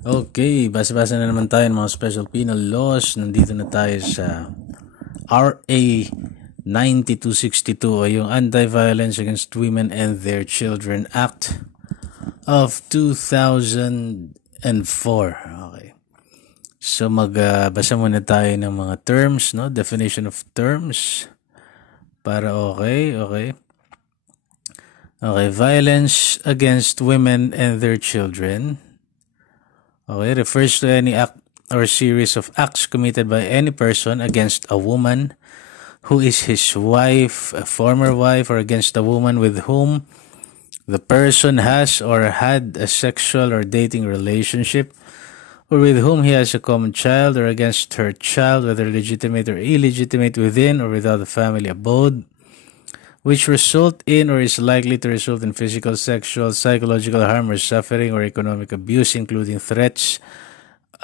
Okay, basa-basa na naman tayo ng mga special penal laws. Nandito na tayo sa RA 9262 o yung Anti-Violence Against Women and Their Children Act of 2004. Okay. So magbasa muna tayo ng mga terms, no? Definition of terms. Para okay. Okay, violence against women and their children. Okay, refers to any act or series of acts committed by any person against a woman who is his wife, a former wife, or against a woman with whom the person has or had a sexual or dating relationship, or with whom he has a common child, or against her child, whether legitimate or illegitimate, within or without the family abode, which result in or is likely to result in physical, sexual, psychological harm or suffering or economic abuse, including threats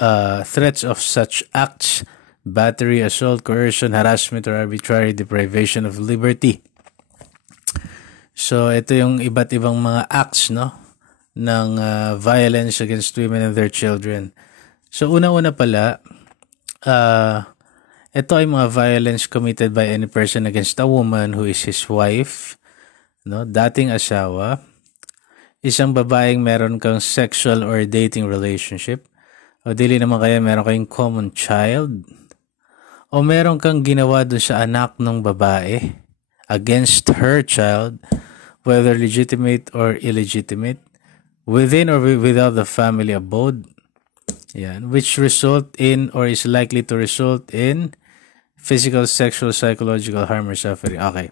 of such acts, battery, assault, coercion, harassment, or arbitrary deprivation of liberty. So, ito yung iba't ibang mga acts, no, ng violence against women and their children. So, una-una pala, ito ay mga violence committed by any person against a woman who is his wife, no, dating asawa, isang babaeng meron kang sexual or dating relationship, o dili naman kaya meron kayong common child, o meron kang ginawa dun sa anak ng babae against her child, whether legitimate or illegitimate, within or without the family abode, yan, which result in or is likely to result in physical, sexual, psychological harm or suffering. Okay.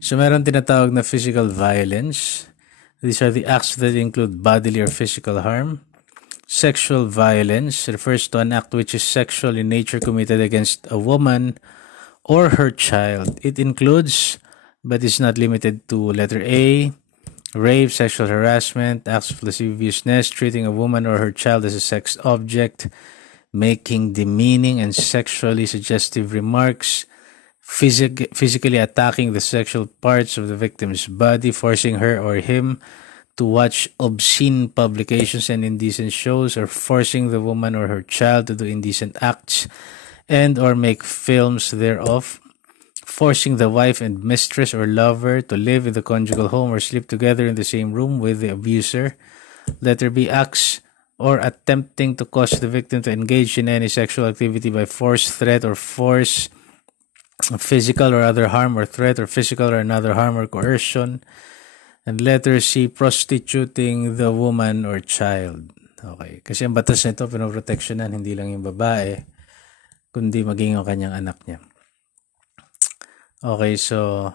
So meron tinatawag na physical violence. These are the acts that include bodily or physical harm. Sexual violence refers to an act which is sexual in nature committed against a woman or her child. It includes, but is not limited to, letter A, rape, sexual harassment, acts of lasciviousness, treating a woman or her child as a sex object, making demeaning and sexually suggestive remarks, physically attacking the sexual parts of the victim's body, forcing her or him to watch obscene publications and indecent shows, or forcing the woman or her child to do indecent acts and or make films thereof, forcing the wife and mistress or lover to live in the conjugal home or sleep together in the same room with the abuser. Letter B, acts or attempting to cause the victim to engage in any sexual activity by force, threat, or force, physical or other harm, or threat or physical or another harm or coercion. And letter C, prostituting the woman or child. Okay. Kasi ang batas nito, pinoproteksyonan, hindi lang yung babae, kundi maging ang kanyang anak niya. Okay, so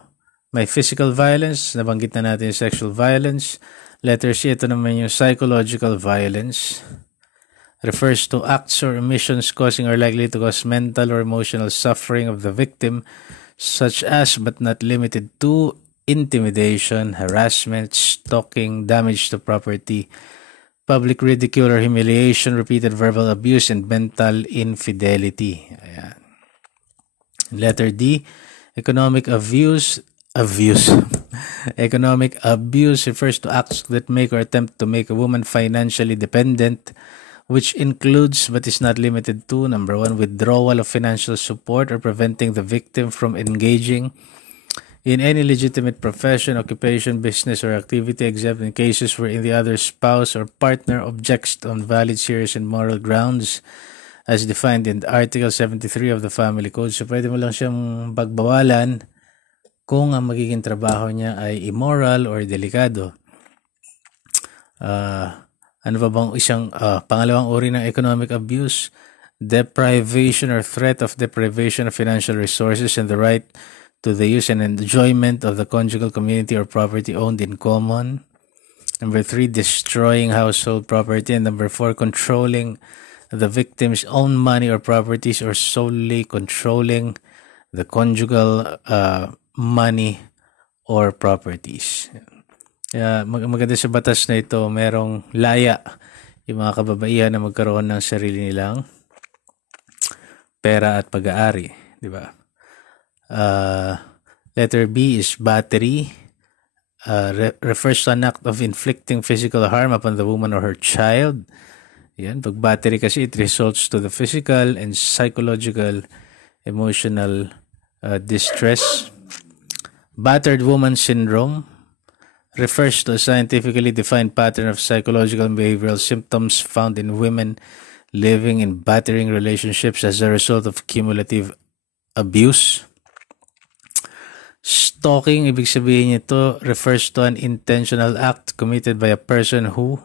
may physical violence, nabanggit na natin yung sexual violence. Letter C, ito naman yung psychological violence. Refers to acts or omissions causing or likely to cause mental or emotional suffering of the victim, such as but not limited to intimidation, harassment, stalking, damage to property, public ridicule or humiliation, repeated verbal abuse, and mental infidelity. Ayan. Letter D, economic abuse. Economic abuse refers to acts that make or attempt to make a woman financially dependent, which includes but is not limited to, number 1, withdrawal of financial support or preventing the victim from engaging in any legitimate profession, occupation, business, or activity, except in cases wherein the other spouse or partner objects on valid, serious, and moral grounds as defined in Article 73 of the Family Code. So, pwede mo lang siyang pagbawalan kung ang magiging trabaho niya ay immoral or delikado. Ano ba bang isang pangalawang uri ng economic abuse? Deprivation or threat of deprivation of financial resources and the right to the use and enjoyment of the conjugal community or property owned in common. Number 3, destroying household property. And number 4, controlling the victim's own money or properties or solely controlling the conjugal money or properties. Maganda sa batas na ito, merong laya yung mga kababaihan na magkaroon ng sarili nilang pera at pag-aari, di ba? Letter B is battery. refers to an act of inflicting physical harm upon the woman or her child. Yan, pag battery kasi, it results to the physical and psychological, emotional distress. Battered woman syndrome refers to a scientifically defined pattern of psychological and behavioral symptoms found in women living in battering relationships as a result of cumulative abuse. Stalking, ibig sabihin nito, refers to an intentional act committed by a person who,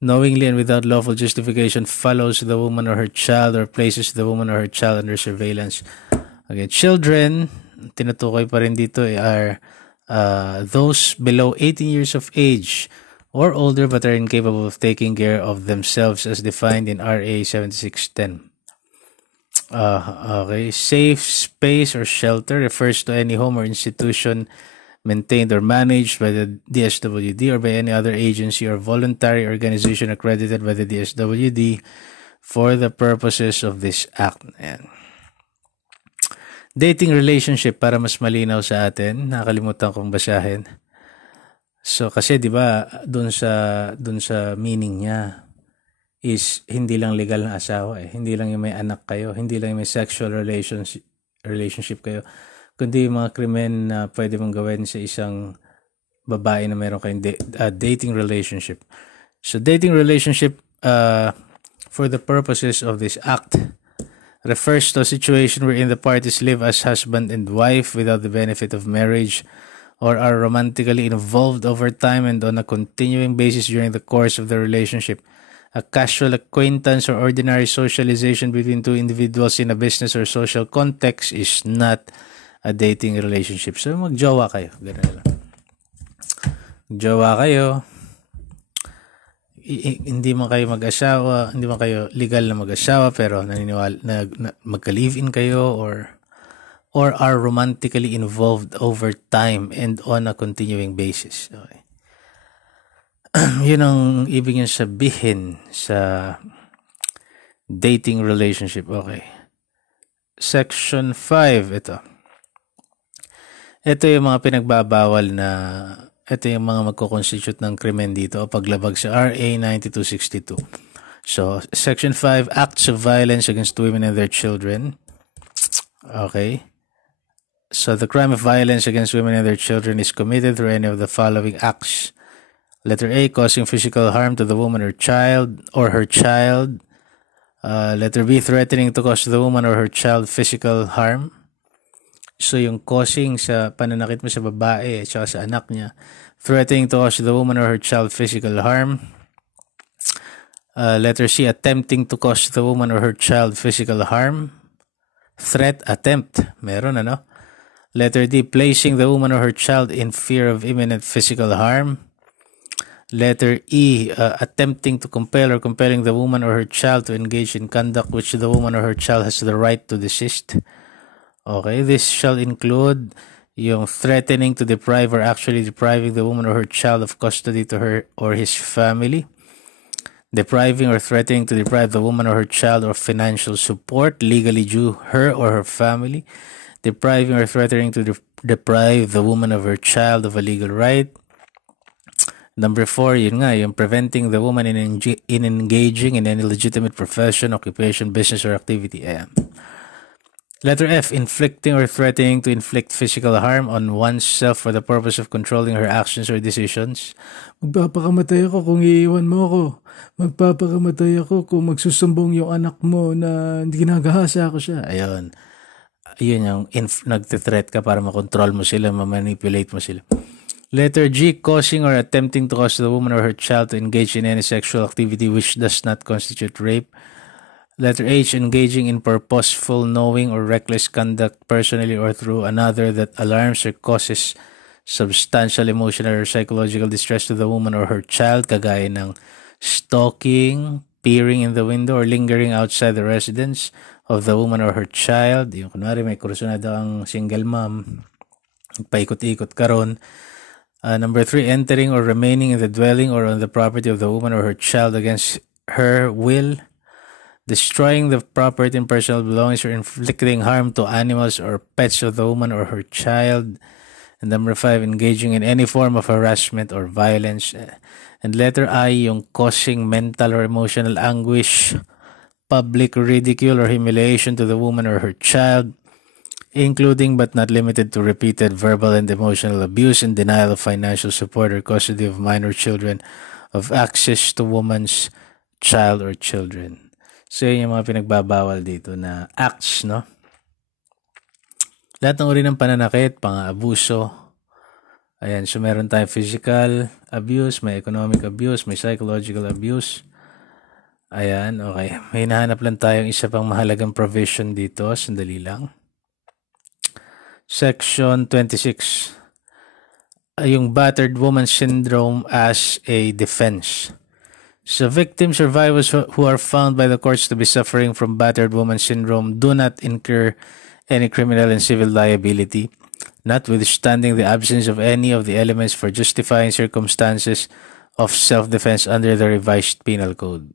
knowingly and without lawful justification, follows the woman or her child or places the woman or her child under surveillance. Okay, children, tinutukoy pa rin dito, are those below 18 years of age or older but are incapable of taking care of themselves as defined in RA 7610. Okay, safe space or shelter refers to any home or institution maintained or managed by the DSWD or by any other agency or voluntary organization accredited by the DSWD for the purposes of this act. Ayan. Dating relationship, para mas malinaw sa atin, nakalimutan kong basahin. So kasi 'di ba, doon sa meaning niya is hindi lang legal na asawa Hindi lang yung may anak kayo, hindi lang yung may sexual relationship kayo, kundi yung mga krimen na pwede mong gawin sa isang babae na meron kayong dating relationship. So dating relationship for the purposes of this act refers to a situation wherein the parties live as husband and wife without the benefit of marriage or are romantically involved over time and on a continuing basis during the course of the relationship. A casual acquaintance or ordinary socialization between two individuals in a business or social context is not a dating relationship. So magjowa kayo, ganun lang. Magjowa kayo, hindi man kayo mag-asawa, hindi man kayo legal na mag-asawa, pero naniniwala na magka-live-in kayo or are romantically involved over time and on a continuing basis. Okay. Yun ang ibig niya sabihin sa dating relationship. Okay. Section 5, ito. Ito yung mga pinagbabawal na, ito yung mga magko-constitute ng krimen dito o paglabag sa RA 9262. So, Section 5, Acts of Violence Against Women and Their Children. Okay. So, the crime of violence against women and their children is committed through any of the following acts. Letter A, causing physical harm to the woman or her child. Letter B, threatening to cause the woman or her child physical harm. So, yung causing sa pananakit mo sa babae at saka sa anak niya. Threatening to cause the woman or her child physical harm. Letter C, attempting to cause the woman or her child physical harm. Threat, attempt. Meron, ano? Letter D, placing the woman or her child in fear of imminent physical harm. Letter E, attempting to compel or compelling the woman or her child to engage in conduct which the woman or her child has the right to desist. Okay, this shall include yung threatening to deprive or actually depriving the woman or her child of custody to her or his family. Depriving or threatening to deprive the woman or her child of financial support legally due her or her family. Depriving or threatening to deprive the woman of her child of a legal right. Number 4, yun nga, yung preventing the woman in engaging in any legitimate profession, occupation, business, or activity. Ayan. Letter F, inflicting or threatening to inflict physical harm on oneself for the purpose of controlling her actions or decisions. Magpapakamatay ako kung iiwan mo ako. Magpapakamatay ako kung magsusumbong yung anak mo na ginagahasa ako siya. Ayun. Ayun yung nagtithreat ka para makontrol mo sila, mamanipulate mo sila. Letter G, causing or attempting to cause the woman or her child to engage in any sexual activity which does not constitute rape. Letter H, engaging in purposeful, knowing, or reckless conduct personally or through another that alarms or causes substantial emotional or psychological distress to the woman or her child, kagaya ng stalking, peering in the window, or lingering outside the residence of the woman or her child. Yung kunwari may kursunada ang single mom, paikot-ikot ka ron. Number 3, entering or remaining in the dwelling or on the property of the woman or her child against her will. Destroying the property and personal belongings or inflicting harm to animals or pets of the woman or her child. And number 5, engaging in any form of harassment or violence. And letter I, yung causing mental or emotional anguish, public ridicule or humiliation to the woman or her child, including but not limited to repeated verbal and emotional abuse and denial of financial support or custody of minor children, of access to woman's child or children. So yun yung mga pinagbabawal dito na acts, no? Lahat ng uri ng pananakit, pang-abuso. Ayan, so meron tayong physical abuse, may economic abuse, may psychological abuse. Ayan, okay. May hinahanap lang tayong isa pang mahalagang provision dito. Sandali lang. Section 26. Yung battered woman syndrome as a defense. So victim survivors who are found by the courts to be suffering from battered woman syndrome do not incur any criminal and civil liability, notwithstanding the absence of any of the elements for justifying circumstances of self-defense under the revised penal code.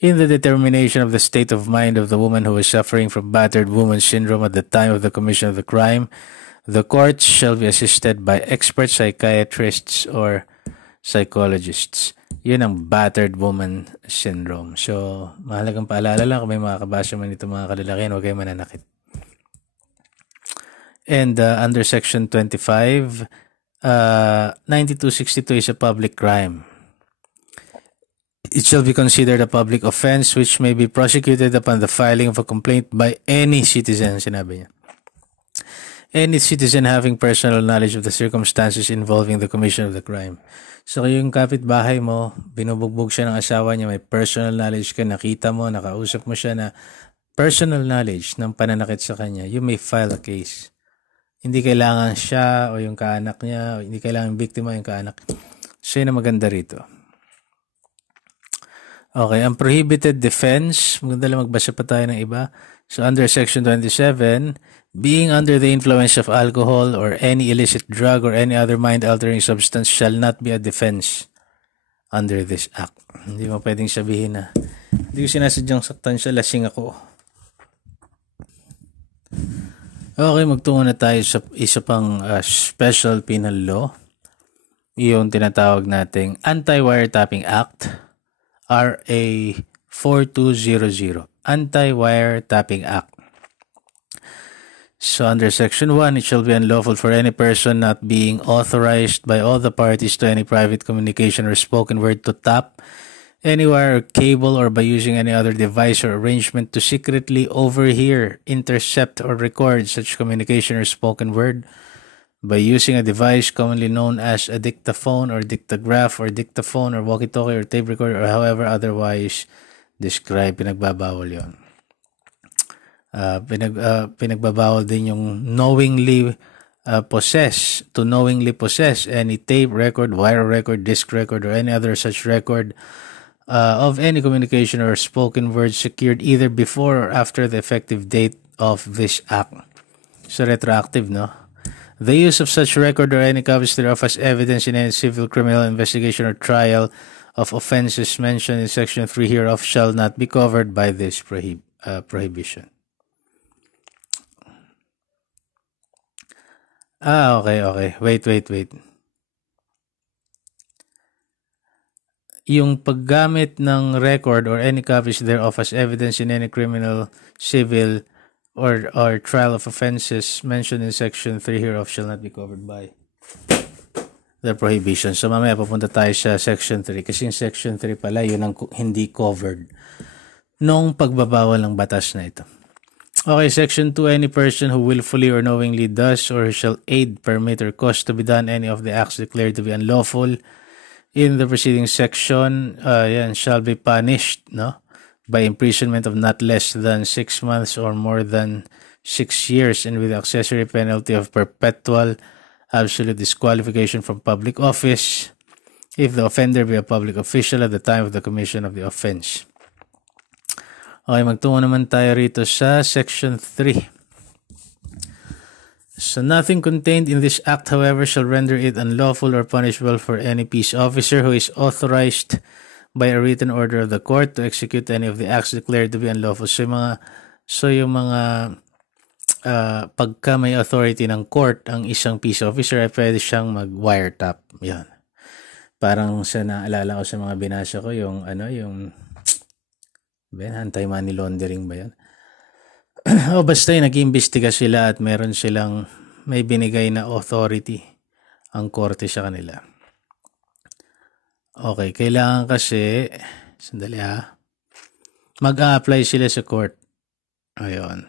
In the determination of the state of mind of the woman who is suffering from battered woman syndrome at the time of the commission of the crime, the court shall be assisted by expert psychiatrists or psychologists. Yun ang battered woman syndrome. So, mahalagang paalala lang kung may makakabasa man ito mga kalalakihan, huwag kayong mananakit. And under Section 25, 9262 is a public crime. It shall be considered a public offense which may be prosecuted upon the filing of a complaint by any citizen, sinabi niya. Any citizen having personal knowledge of the circumstances involving the commission of the crime. So yung kapitbahay mo, binubugbog siya ng asawa niya, may personal knowledge ka, nakita mo, nakausap mo siya na personal knowledge ng pananakit sa kanya, you may file a case. Hindi kailangan siya o yung kaanak niya, o hindi kailangan biktima yung kaanak. So yun ang maganda rito. Okay, ang prohibited defense, maganda lang magbasa pa tayo ng iba. So under Section 27, being under the influence of alcohol or any illicit drug or any other mind-altering substance shall not be a defense under this act. Hindi mo pwedeng sabihin na, hindi ko sinasadyang saktan siya, lasing ako. Okay, magtungo na tayo sa isa pang special penal law. Yung tinatawag nating Anti-Wiretapping Act. RA 4200, Anti-Wiretapping Act. So under Section 1, it shall be unlawful for any person not being authorized by all the parties to any private communication or spoken word to tap any wire or cable or by using any other device or arrangement to secretly overhear, intercept, or record such communication or spoken word by using a device commonly known as a dictaphone or dictagraph or dictaphone or walkie-talkie or tape recorder or however otherwise described. Pinagbabawal yun. Pinagbabawal din yung knowingly possess any tape record, wire record, disc record, or any other such record of any communication or spoken word secured either before or after the effective date of this act. So retroactive, no? The use of such record or any copies thereof as evidence in any civil, criminal investigation or trial of offenses mentioned in Section 3 hereof shall not be covered by this prohibition. Okay. Wait. Yung paggamit ng record or any copies thereof as evidence in any criminal, civil, or trial of offenses mentioned in Section 3 hereof shall not be covered by the prohibition. So mamaya papunta tayo sa Section 3 kasi yung Section 3 pala yun ang hindi covered nung pagbabawal ng batas na ito. Okay, Section 2, any person who willfully or knowingly does or shall aid, permit, or cause to be done any of the acts declared to be unlawful in the preceding section, shall be punished, no? By imprisonment of not less than 6 months or more than 6 years, and with the accessory penalty of perpetual absolute disqualification from public office if the offender be a public official at the time of the commission of the offense. Okay, magtungo naman tayo rito sa Section 3. So nothing contained in this act, however, shall render it unlawful or punishable for any peace officer who is authorized by a written order of the court to execute any of the acts declared to be unlawful. So yung mga pagka may authority ng court ang isang peace officer, ay pwede siyang mag-wiretap. Yan. Parang sa naalala ko sa mga binasa ko, yung anti-money laundering ba yan? O basta yung nag-iimbestiga sila at meron silang may binigay na authority ang korte sa kanila. Okay, kailangan kasi, sandali mag-a-apply sila sa court. Ayun.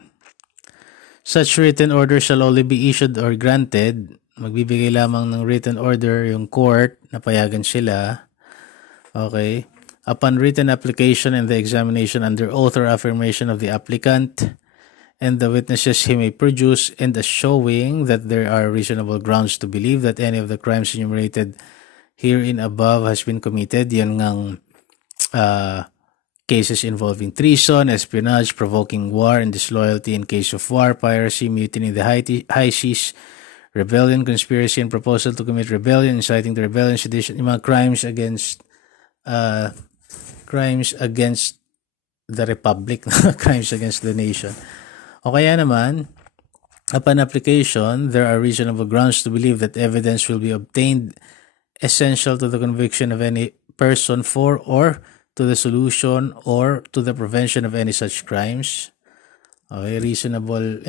Such written order shall only be issued or granted. Magbibigay lamang ng written order yung court na payagan sila. Okay. Upon written application and the examination under oath or affirmation of the applicant and the witnesses he may produce, and the showing that there are reasonable grounds to believe that any of the crimes enumerated herein above has been committed. Yan ngang cases involving treason, espionage, provoking war and disloyalty in case of war, piracy, mutiny in the high seas, rebellion, conspiracy, and proposal to commit rebellion, inciting to rebellion, sedition, yung mga crimes against the republic, crimes against the nation. O kaya naman, upon application, there are reasonable grounds to believe that evidence will be obtained essential to the conviction of any person for or to the solution or to the prevention of any such crimes. Okay, reasonable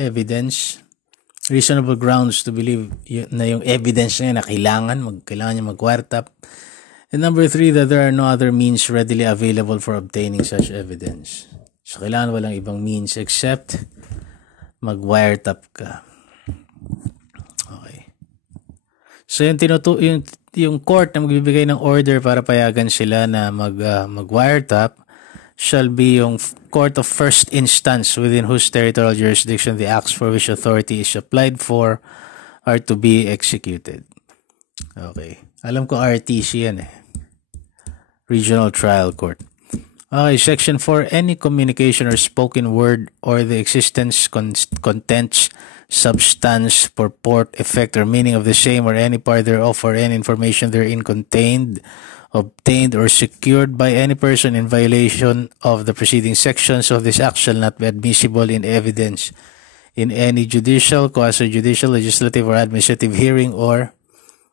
grounds to believe na yung evidence na yun na kailangan niya mag-wiretap. And number 3, that there are no other means readily available for obtaining such evidence. So, kailangan walang ibang means except mag-wiretap ka. Okay. So, yung court na magbibigay ng order para payagan sila na mag-wiretap shall be yung court of first instance within whose territorial jurisdiction the acts for which authority is applied for are to be executed. Okay. Alam ko RTC yan Regional Trial Court. Okay, Section 4, any communication or spoken word or the existence, contents, substance, purport, effect, or meaning of the same or any part thereof or any information therein contained, obtained, or secured by any person in violation of the preceding sections of this act shall not be admissible in evidence in any judicial, quasi-judicial, legislative, or administrative hearing or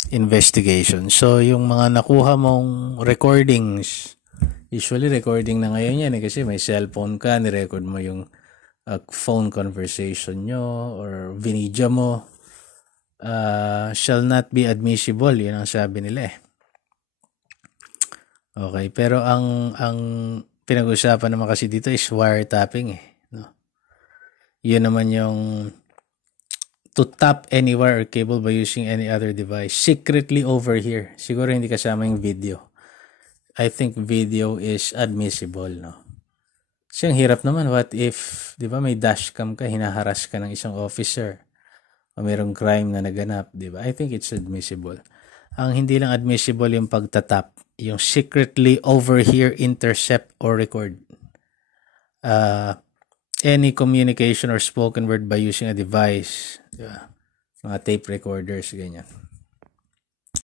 investigation. So, yung mga nakuha mong recordings, usually recording na ngayon yan kasi may cellphone ka, nirecord mo yung phone conversation nyo or vinidyo mo, shall not be admissible. Yun ang sabi nila Okay, pero ang pinag-usapan naman kasi dito is wiretapping no? Yun naman yung to tap anywhere or cable by using any other device secretly over here. Siguro hindi kasama yung video. I think video is admissible, no? Kasi ang hirap naman, what if, di ba, may dashcam ka, hinaharas ka ng isang officer, o mayroong crime na naganap, di ba? I think it's admissible. Ang hindi lang admissible yung pagtatap, yung secretly over here, intercept, or record. Any communication or spoken word by using a device, di ba? Mga tape recorders, ganyan.